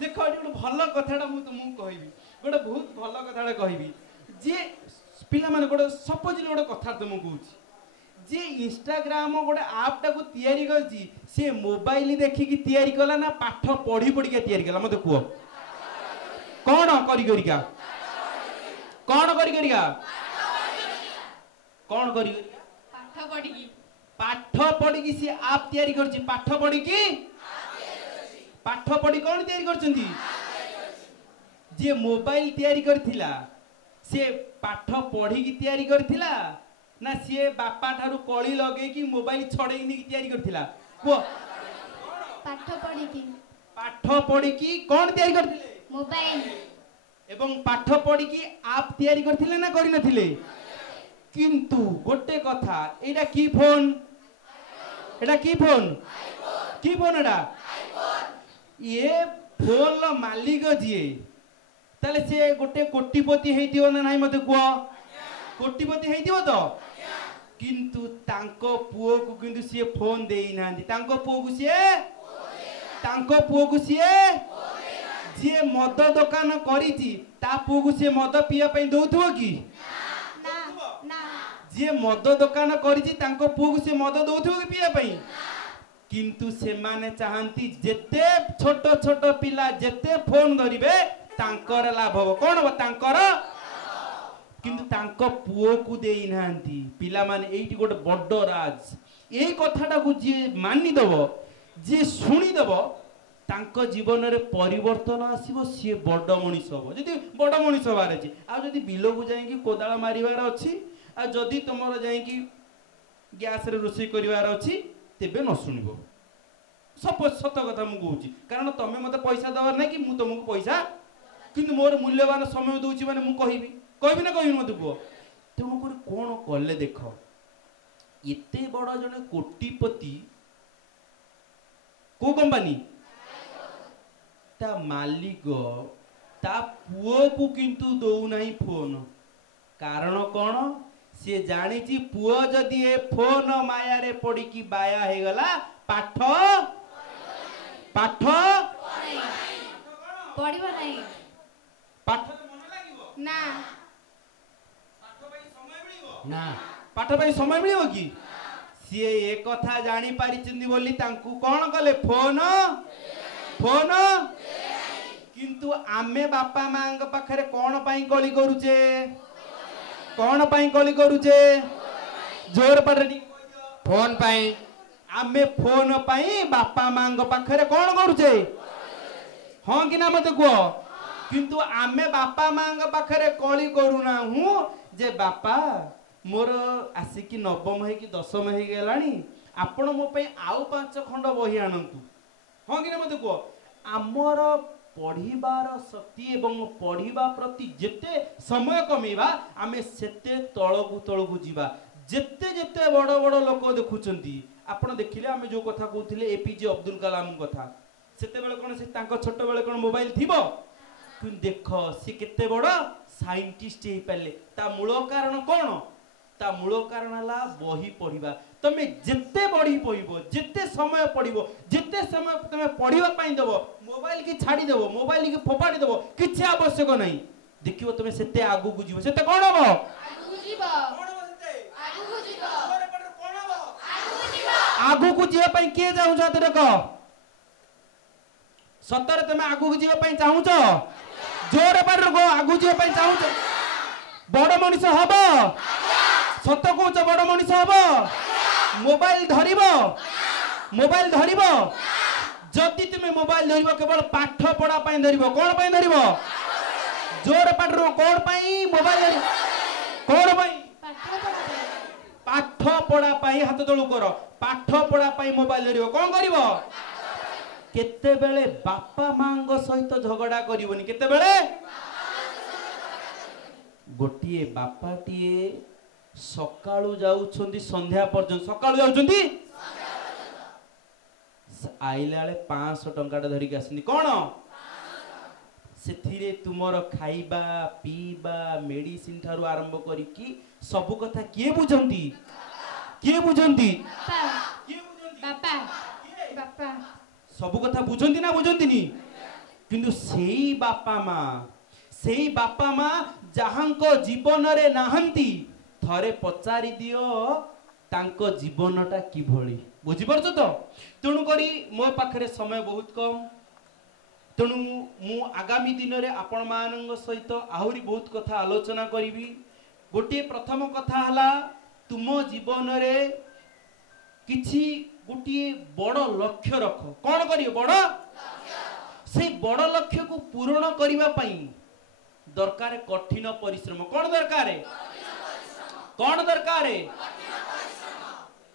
ଦେଖ, ଏଠି ଗୋଟେ ଭଲ କଥାଟା ମୁଁ ତୁମକୁ କହିବି, ଗୋଟେ ବହୁତ ଭଲ କଥାଟା କହିବି। ଯିଏ ପିଲାମାନେ ଗୋଟେ ସପୋଜଲି ଗୋଟେ କଥା ତୁମକୁ କହୁଛି, ଯିଏ ଇନଷ୍ଟାଗ୍ରାମ ଗୋଟେ ଆପ୍ଟାକୁ ତିଆରି କରିଛି, ସେ ମୋବାଇଲ ଦେଖିକି ତିଆରି କଲା ନା ପାଠ ପଢି ପଢିକା ତିଆରି କଲା? ମତେ କୁହ, କଣ କରି କରିକା? କଣ କରି କରିକା? କଣ କରି କରିକା? ପାଠ ପଢିକି। ପାଠ ପଢିକି ସିଏ ଆପ୍ ତିଆରି କରିଛି। ପାଠ ପଢିକି, ପାଠ ପଢି କଣ ତିଆରି କରିଛନ୍ତି? ଯିଏ ମୋବାଇଲ ତିଆରି କରିଥିଲା ସିଏ ପାଠ ପଢିକି ତିଆରି କରିଥିଲା ନା ସିଏ ବାପା ଠାରୁ କଳି ଲଗେଇକି ମୋବାଇଲ ଛଡେଇ ନେଇକି ତିଆରି କରିଥିଲା? କୁହ। ପାଠ ପଢିକି। ପାଠ ପଢିକି କଣ ତିଆରି କରିଥିଲେ? ମୋବାଇଲ। ଏବଂ ପାଠ ପଢିକି ଆପ୍ ତିଆରି କରିଥିଲେ ନା କରିନଥିଲେ? କିନ୍ତୁ ଗୋଟେ କଥା, ଏଇଟା କି ଫୋନ? ଏଇଟା କି ଫୋନ? କି ଫୋନ ଏଟା? ଇଏ ଫୋନର ମାଲିକ ଯିଏ, ତାହେଲେ ସିଏ ଗୋଟେ କୋଟିପତି ହେଇଥିବ ନା ନାହିଁ ମତେ କୁହ? କୋଟିପତି ହେଇଥିବ ତ? କିନ୍ତୁ ତାଙ୍କ ପୁଅକୁ କିନ୍ତୁ ସିଏ ଫୋନ ଦେଇନାହାନ୍ତି। ତାଙ୍କ ପୁଅକୁ ସିଏ ଯିଏ ମଦ ଦୋକାନ କରିଛି ତା ପୁଅକୁ ସିଏ ମଦ ପିଇବା ପାଇଁ ଦଉଥିବ କି? ଯିଏ ମଦ ଦୋକାନ କରିଛି ତାଙ୍କ ପୁଅକୁ ସିଏ ମଦ ଦଉଥିବ କି ପିଇବା ପାଇଁ? କିନ୍ତୁ ସେମାନେ ଚାହାନ୍ତି ଯେତେ ଛୋଟ ଛୋଟ ପିଲା ଯେତେ ଫୋନ ଧରିବେ ତାଙ୍କର ଲାଭ ହବ। କଣ ହବ? ତାଙ୍କର। କିନ୍ତୁ ତାଙ୍କ ପୁଅକୁ ଦେଇନାହାନ୍ତି। ପିଲାମାନେ, ଏଇଠି ଗୋଟେ ବଡ ରାଜ। ଏଇ କଥାଟାକୁ ଯିଏ ମାନିଦବ, ଯିଏ ଶୁଣିଦବ, ତାଙ୍କ ଜୀବନରେ ପରିବର୍ତ୍ତନ ଆସିବ, ସିଏ ବଡ ମଣିଷ ହବ। ଯଦି ବଡ ମଣିଷ ହବାର ଅଛି, ଆଉ ଯଦି ବିଲକୁ ଯାଇକି କୋଦାଳ ମାରିବାର ଅଛି, ଆଉ ଯଦି ତମର ଯାଇକି ଗ୍ୟାସରେ ରୋଷେଇ କରିବାର ଅଛି, ତେବେ ନ ଶୁଣିବ। ସତ କଥା ମୁଁ କହୁଛି, କାରଣ ତମେ ମତେ ପଇସା ଦେବାର ନାହିଁ କି ମୁଁ ତମକୁ ପଇସା, କିନ୍ତୁ ମୋର ମୂଲ୍ୟବାନ ସମୟ ଦଉଛି ମାନେ ମୁଁ କହିବି ନା କହିବି? ମତେ କୁହ। ତେଣୁକରି କଣ କଲେ ଦେଖ, ଏତେ ବଡ ଜଣେ କୋଟିପତି, କୋଉ କମ୍ପାନୀ? ତା ମାଲିକ ତା ପୁଅକୁ କିନ୍ତୁ ଦଉନାହିଁ ଫୋନ। କାରଣ କଣ? ସିଏ ଜାଣିଛି ପୁଅ ଯଦି ଏ ଫୋନ ମାୟାରେ ପଡିକି ବାୟା ହେଇଗଲା, ପାଠ ପଢିବ ନାହିଁ। ପାଠରେ ମନ ଲାଗିବ ନା। ପାଠ ପାଇଁ ସମୟ ମିଳିବ ନା। ପାଠ ପାଇଁ ସମୟ ମିଳିବ କି? ସିଏ ଏ କଥା ଜାଣି ପାରିଛନ୍ତି ବୋଲି ତାଙ୍କୁ କଣ କଲେ? ଫୋନ। କିନ୍ତୁ ଆମେ ବାପା ମାଙ୍କ ପାଖରେ କଣ ପାଇଁ କଳି କରୁଛେ? କଣ ପାଇଁ କଳି କରୁଛେ? ଜୋର ପାଟିରେ ଟିକେ କହିଦିଅ। ଫୋନ ପାଇଁ। ଆମେ ଫୋନ ପାଇଁ ବାପା ମାଙ୍କ ପାଖରେ କଣ କରୁଛେ? ହଁ କି ନା ମତେ କୁହ? किंतु आमे बापा माँ पाखे कली करूना हूँ जे बापा मोर आसिकी नवम है कि दशम हो गलानी आपण मो पे आउ 5 खंड बही आणंतु हाँ कि ना मत कह आमर पढ़िबार शक्ति एवं पढ़िबा प्रति जेते समय कमेबा आमे सेते तळकु तळकु जीवा जेते जेते बड़ बड़ लोक देखुचंती आपण देखिले आमे जो कथा कहउथिले एपीजे अब्दुल कलाम कथा सेते बेले कोन से तांको छोट बेले कोन मोबाइल थिबो तुम देख से केते बड़ साइंटिस्ट हे पाले ता मूल कारण कोन ता मूल कारण हला बही पढ़िबा तमे जेते बड़ी पढ़िबो जेते समय पढ़िबो जेते समय तमे पढ़िबा पई देबो मोबाइल की छाड़ी देबो मोबाइल की फोपाड़ी देबो किछि आवश्यक नहीं देखिबो तमे सेते आगु को जीवो सेते कोन हबो आगु जीवो कोन हबो सेते आगु जीवो तोरे पटर कोन हबो आगु जीवो आगु को जीवा पई के जाउ छ तरे क सतरे तमे आगु को जीवा पई चाहू छ जोरे पटर को आगु जीवा पई चाहू छ बड़ मनुष्य हबो सत कहूच बड़ मनुष्य हबो मोबाइल धरिबो जदि तुम मोबाइल धरिबो केवल पाठ पढ़ा पई धरिबो कोन पई धरिबो जोर पाठरो कोन पई मोबाइल कोन पई पाठ पढ़ा पई हाथ तळु कर पाठ पढ़ा पई मोबाइल धरिबो कोन करिवो केते बेले बापा मांग सहित झगड़ा करिवोनी केते बेले गोटिए बापाटिए सकाळू जाउछंदी संध्या पर्यंत सकाळू जाउछंदी आइला बेले 500 टंकाटा धरिक आसनी कोन सेथिरे तुमर खाइबा पीबा मेडिसिन थारु आरंभ करिकी सब कथा किए बुझंती बापा बापा सब कथा बुझंती ना बुझंतीनी किंतु सेई बापा माँ जहांको जीवन रे नाहंती थरे पचारि दियो तांको जीवनटा कि भली बुझी परछ तो तेणु करी मो पाखरे समय बहुत कम तेणु मु आगामी दिन रे आपण मानंग सहित आहुरी बहुत कथा आलोचना करिवि गोटे प्रथम कथा हला तुम जीवन रे किछि गोटे बड़ लक्ष्य रख कौन करियो बड़ से बड़ लक्ष्य को पूर्ण करिवा पई दरकार कठिन परिश्रम कौन दरकार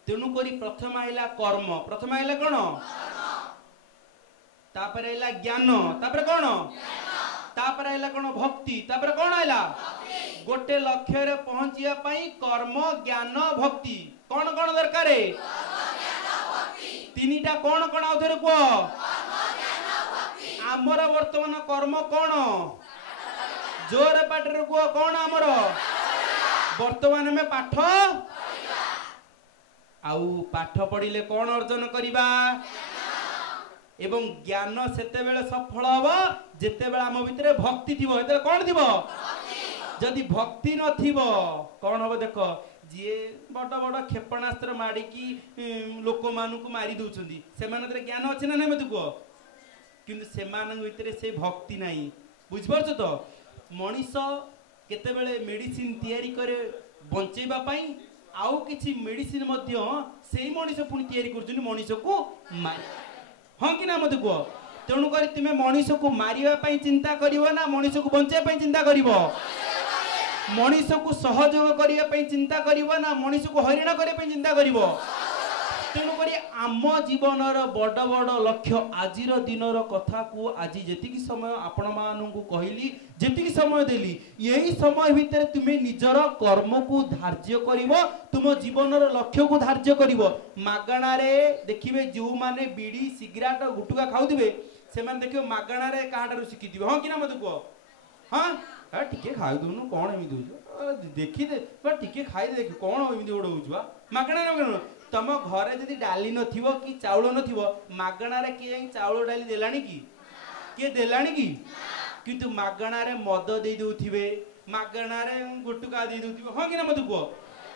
तेणु करी प्रथम आइला कर्म प्रथम आइला कौन तापर आइला ज्ञान तापर कौन तापर आइला कौन भक्ति तापर कौन आइला गोटे लक्ष्य रे पहुंचिया पई कर्म ज्ञान भक्ति कौन कौन दरकार तीनिटा कौन कौन आउथरे को आमर वर्तमान कर्म कौन जोर पाटर को कौन आमर वर्तमान में पाठ आउ पाठ पढ़िले कौन अर्जन करिबा एवं ज्ञान सेते बेले सफल हबो जेते बेले आम भितरे भक्ति थिबो एते कौन थिबो जदि भक्ति न थिबो कौन हबो देखो जे बड़ बड़ क्षेपणास्त्र मारी की लोक मानु को मारी दउछंदी से मानरे ज्ञान अछि ना नै मते को किंतु से मान भितरे से भक्ति नाही बुझ परछ तो मनीष केते बेले मेडिसिन तयारी करे बंचेबा पई आउ किछि मेडिसिन मध्य सेही मनीष पुनी तयारी करजुनी मनीष को मारी हां कि ना मते को तेणु करी तुमे मनीष को मारिबा पई चिंता करिवो ना मनीष को बंचेबा पई चिंता करिवो मनीष को सहयोग करिया पई चिंता करिवो ना मनीष को हैरान करिया पई चिंता करिवो तेणु करी आम जीवनर बड़ बड़ लक्ष्य आजिर दिनर कथा को आज जेतिकी समय आपण माननकु कहली जेतिकी समय देली यही समय भितर तुमे निजर कर्म को धार्य करिवो तुम जीवनर लक्ष्य को धार्य करिवो मागणा रे देखिबे जो माने बीड़ी सिगरेट गुटुका खाउदिबे से माने देखिबो मागणा रे काहाटारु सिखिदिबे हां कि ना मते को हां आ टिके खाइ दुनु कोन एमि दोजो देखि दे पर टिके खाइ दे देखि कोन एमि ओडो होजुवा मागणा रे तम घरे जदि डाली नथिबो कि चाउल नथिबो मागणा रे के चाउल डाली देलानी की के देलानी की किंतु मागणा रे मद दे दोथिबे मागणा रे गुटुका दे दोथिबे हां कि ना मते को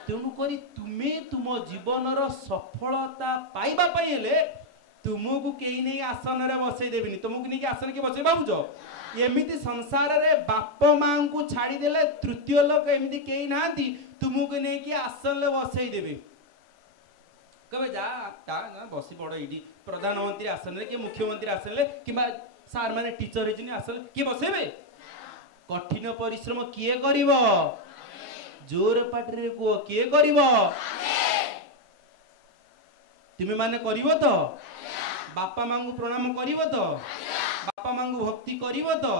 तेणु करी तुमे तुम जीवनर सफलता पाइबा पई हेले तुमको केही नहीं आसन रे बसई देबिनी तुमको नहीं आसन के बसई बाबुजो एमिति संसार रे बाप मां को छाड़ी देले तृतीय लोक एमिति केही नांती तुमको नहीं कि आसन ले बसई देबे कबे जा ता ना बसी पड़ इडी प्रधानमंत्री आसन रे के मुख्यमंत्री आसन ले किबा सार माने टीचर हिजनी आसन के बसेबे कठिन परिश्रम किए करिवो जोर पाटरे को किए करिवो तुमे माने करिवो तो बापा मांगू प्रणाम करिवो तो बापा मांगू भक्ति करिवो तो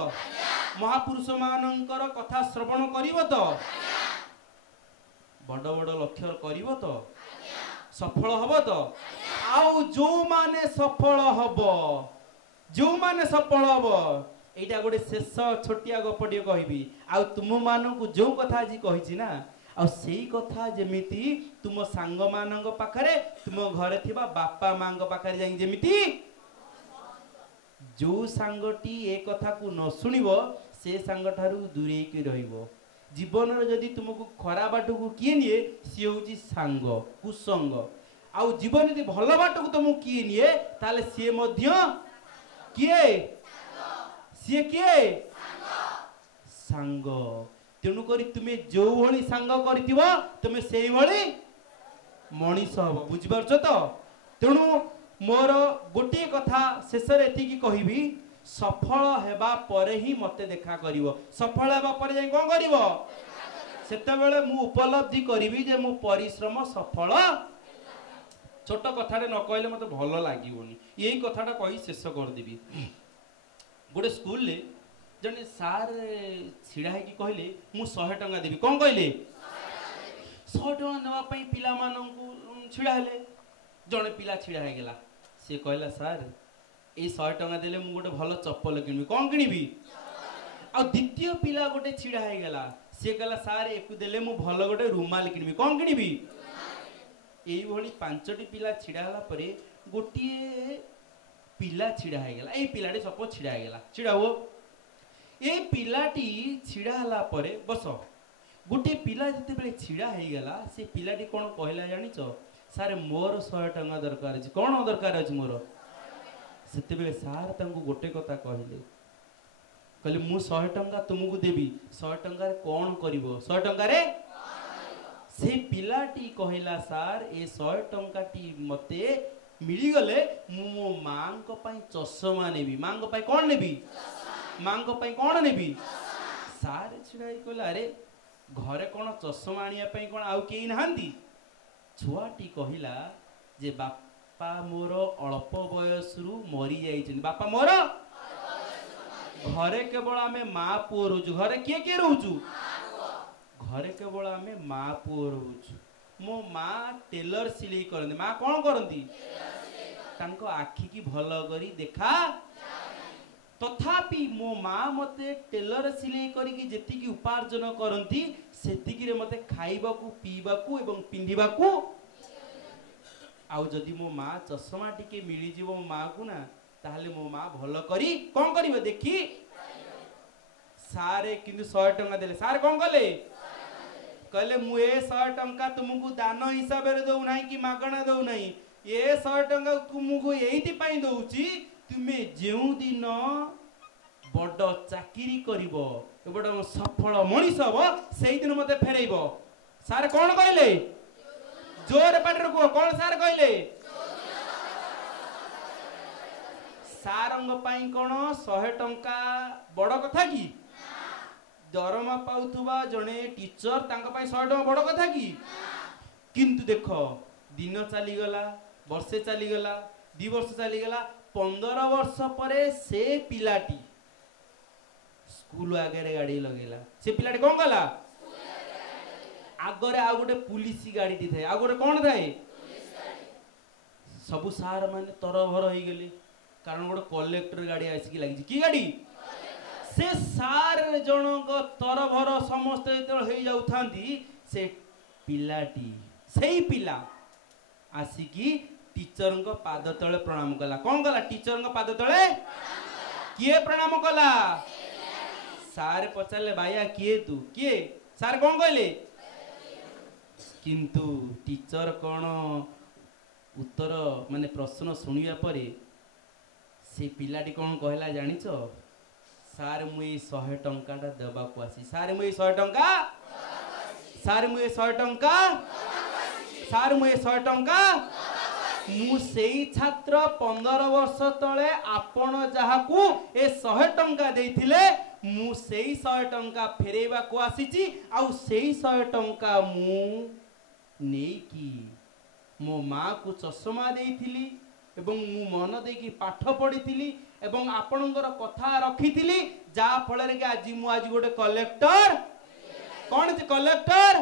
महापुरुष मानकर कथा श्रवण करिवो तो बड़ बड़ लक्ष्य करिवो तो सफल हब तो आउ जो माने सफल हब एटा गोटे शेष छोटिया गपटी कहबी आ तुम मानू जो कथा आज कही ना आ सेई कथा जेमिति तुम सांग मानक पाखरे तुम घरे थिबा बापा मांग पाखरे जाई जेमिति जो सांगटी ए कथा को न सुनिबो से सांग ठारू दूरे के रहिबो जीवन रे जदी तुमको खरा बाट को किए निए सी होची सांग कुसंग आ जीवन यदि भल बाट को तुमको किए निए ताले सी मध्य किए सी किए सांग तेणु करी तुमे जो भली सांग करथिबो तुमे सेई भली मनीष हबो बुझि परछो तो तेणु मोर गोटे कथा शेष रे एति की कहबी सफल हेबा परे ही मते देखा करिवो सफल हेबा परे जाई कोन करिवो सेते बेले मु उपलब्धि करिवि जे मु परिश्रम सफल छोट कथारे न कहले मते भलो लागिवोनी एई कथाटा कहि शेष कर देबी गोटे स्कूल ले जने सार छिड़ा है कि कहले मु 100 टंका देबी कोन कहले 100 टंका नेवा पई पिला माननकु छिड़ा हेले जने पिला छिड़ा हे गेला से कहला सार ए 100 टंका देले मु गोटे भलो चप्पल किनबी कोन किनबी आ द्वितीय पिला गोटे छिड़ा हे गेला से कहला सार एकु देले मु भलो गोटे रुमाल किनबी कोन किनबी एई भली पांचटी पिला छिड़ा हला परे गोटिए पिला छिड़ा हे गेला ए पिलाटी सपोज छिड़ा हे गेला छिड़ा हो ए पिलाटी छिड़ा हला परे बस गोटे पिला जते बेले छिड़ा हे गेला से पिलाटी कोन कहला जानिचो सारे मोर 100 टंका दरकार अछि कोन दरकार अछि मोर सेते बेले सार तांको गोटे कथा कहले कहले मु 100 टंका तुमको देबी 100 टंका रे कोन करिवो 100 टंका रे से पिलाटी कहला सार ए 100 टंका टी मते मिली गले मु मां को पई चश्मा नेबी मां को पई कोन नेबी मां को पई कोन नेबी सार छिड़ाई कहला अरे घरे कोन चश्मा आनिया पई कोन आउ केई नहांती छुआटी कहिला जे बापा मोर अल्प बयसरु मरी जाइछन बापा मोर घरे केवल आमे मां पुओ रहूछु घरे के रहूछु घरे केवल आमे मां पुओ रहूछु मो मां टेलर सिलाई करंती मां कोन करंती तांको आखी की भलो करी देखा तथापि मो मां मते टेलर सिलाई करी की जेति की उपार्जन करंती सेति रे मते खाइबा को पीबा को एवं पिंधिबा को आउ जदी मो मां चश्मा टिके मिली जीवो मो मां को ना ताहले मो मां भलो करी कोन करिवे देखी सारे किंतु 100 टंका देले सार कोन कले कहले मु ए 100 टंका तुमको दान हिसाब रे दउ नाही कि मागणा दउ नाही ए 100 टंका तुमको एइति पई दउची तुमे जेउ दिन बड़ चाकरी करिवो बड़ सफल मनीष हबो सेहि दिन मते फेरैबो सार कोन कहले जोर पाटर को कोन सार कहले सारंग पाई कोन 100 टंका बड़ कथा की दरमा पाउथुबा जने टीचर तांका पाई 100 टंका बड़ कथा की किंतु देखो दिन चली गला वर्षे चली गला 2 वर्ष चली गला 15 वर्ष परे से पिलाटी स्कूल आगे गाड़ी लगेला से पिलाटी कोन गला आगरे आ गोटे पुलिस गाड़ी दी थाए आ गोटे कोन थाए सब सार माने तरभर होई गेले कारण गोटे कलेक्टर गाड़ी आसी लागि की गाड़ी से सार जनक तरभर समस्त जेते होई जाउथांती से पिलाटी सेही पिला आसिकी टीचर को पाद तले प्रणाम कला कोन कला टीचर को पाद तले किए प्रणाम कला सारे पचारले भाइया किए तू किए सार कोन कहले किंतु टीचर कोन उत्तर माने प्रश्न सुनिया परे से पिलाटी कोन कहला जानिचो सार मु 100 टंकाटा देबा को आसी सार मु 100 टंका सार मु 100 टंका सार मु 100 टंका मु सेई छात्र 15 वर्ष तले आपण जहाकू ए 100 टंका देइथिले मु सेई 100 टंका फेरेबा को आसीची आउ सेई 100 टंका मु नेई की मो माँ को चश्मा देइथिली एवं मु मन देकी पाठ पढ़ी एवं आपणकर कथा रखी जा फल के आज मु आज गोटे कलेक्टर कौन कलेक्टर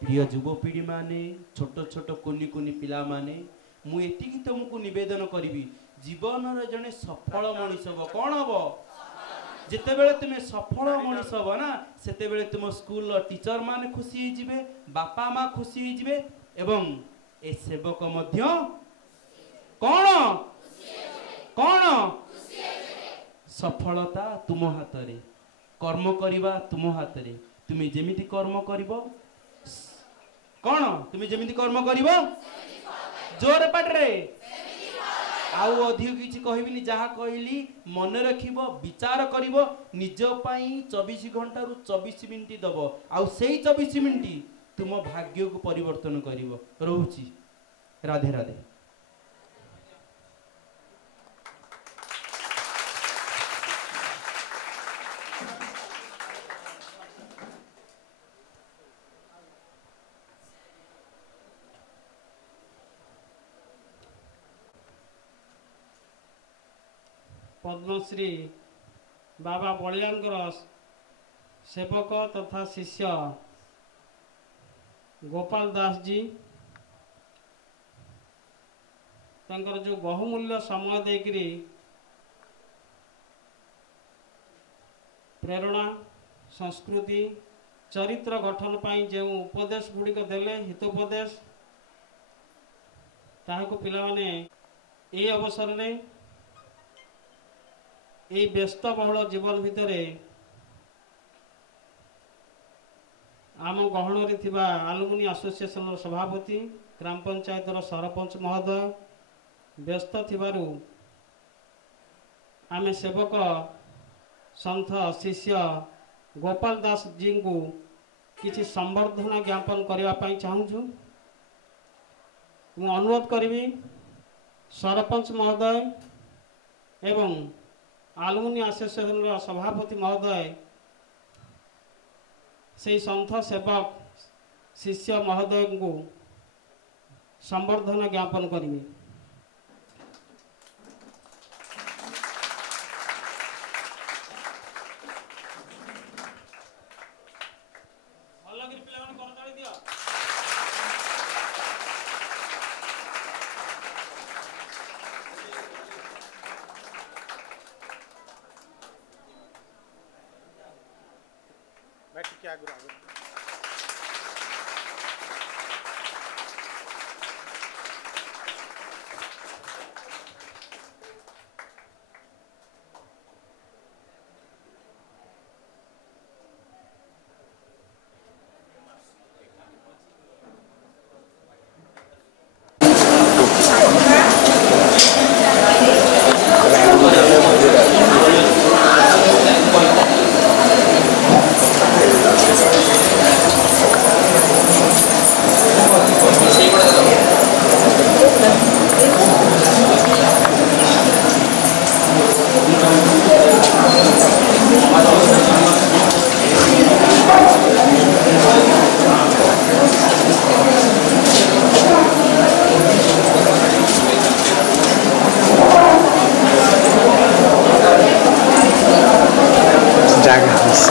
प्रिय युवपीढ़ी माने छोट छोट कुनी कुनी पिला माने मु एतिकी तुमको निवेदन करी जीवन जड़े सफल मनीष हम कौन हम जिते बेले तुम सफल मनीष हम ना सेते बेले तुम स्कूल टीचर माने खुशी हो बापा माँ खुशी हो एवं ए सेवक मध्य कौन कौन सफलता तुम हाथ रे कर्म करवा तुम हाथ रे तुम जेमिति कर्म करिवो कौन तुम जेमिति कर्म करिवो जोर पाटरे आउ अधिक किसी कहबिनी जहाँ कहली मन रखिबो विचार करिवो निज पई 24 घंटा रु 24 मिनिट दबो आउ सेई 24 मिनिट तुम भाग्य को परिवर्तन करिवो रहउची राधे राधे। पद्मश्री बाबा बलियानकर सेवक तथा शिष्य गोपाल दास जी तंकर जो बहुमूल्य समय देकरी प्रेरणा संस्कृति चरित्र गठन पाई जो उपदेश गुड़िक देले हितोपदेश ताहाको पिला माने ए अवसर रे ए व्यस्त बहुल जीवन भितर आम गहन थिबा आलुमिनी एसोसिएशन सभापति ग्राम पंचायत सरपंच महोदय व्यस्त थिबारु आमे सेवक संत शिष्य गोपाल दास जी को किसी संबर्धना ज्ञापन करने चाहूँ मु अनुरोध करी सरपंच महोदय एवं आलुमिनी एसोसिएशन सभापति महोदय से संत सेवक शिष्य महोदय को संबर्धना ज्ञापन करी।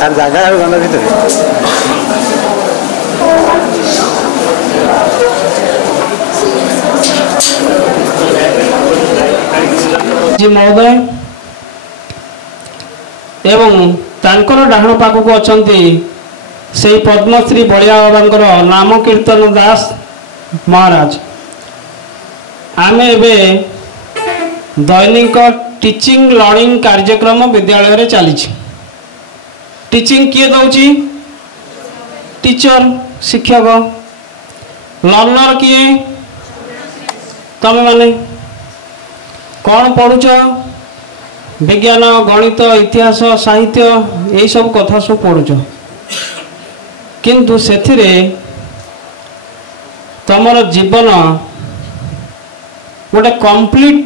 আর জায়গা আর গন্ডার ভিতরে महोदय एवं तांकर डाहण पाखक अछंती से पद्मश्री बलिया बाबांकर नाम कीर्तन दास महाराज आमे एबे दैनिक टीचिंग लर्निंग कार्यक्रम विद्यालय रे चली टीचिंग किए दौची टीचर शिक्षक लर्नर किए तमे माने कौन पढ़ुच विज्ञान गणित इतिहास साहित्य यही सब कथा सब पढ़ुच किंतु सेथिरे तमर जीवन गोटे कंप्लीट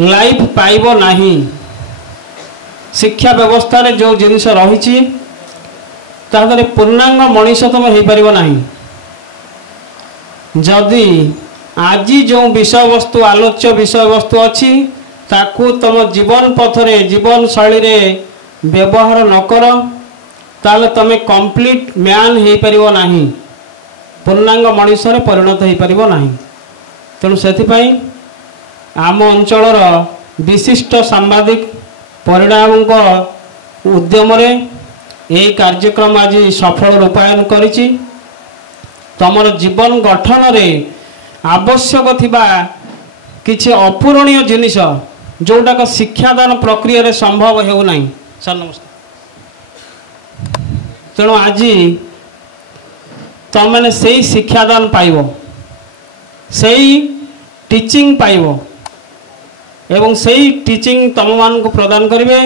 लाइफ पाइब नहीं शिक्षा व्यवस्था रे जो जिनिस रही तादरे पूर्णांग मनीष तुम हो पार ना जदि आज जो विषय वस्तु आलोच्य विषय वस्तु अच्छी ताकू तुम जीवन पथरे जीवन शैली रे व्यवहार न कर ताले तुम कंप्लीट मैन हो पार ना पूर्णांग मनीष रे परिणत हो पार ना तेणु से आम अंचलर विशिष्ट सांबादिक परिणाम उद्यम यही कार्यक्रम आज सफल रूपायन करिछि। तमर जीवन गठन रे आवश्यक थिबा किछि अपूरणीय जिनिस जोटाक शिक्षादान प्रक्रिया रे संभव हेउ नाही। सर नमस्कार। तेणु आज तुम मैंने से शिक्षादान पाइब से टीचिंग पाइब एवं से टीचिंग तुम मान को प्रदान करेंगे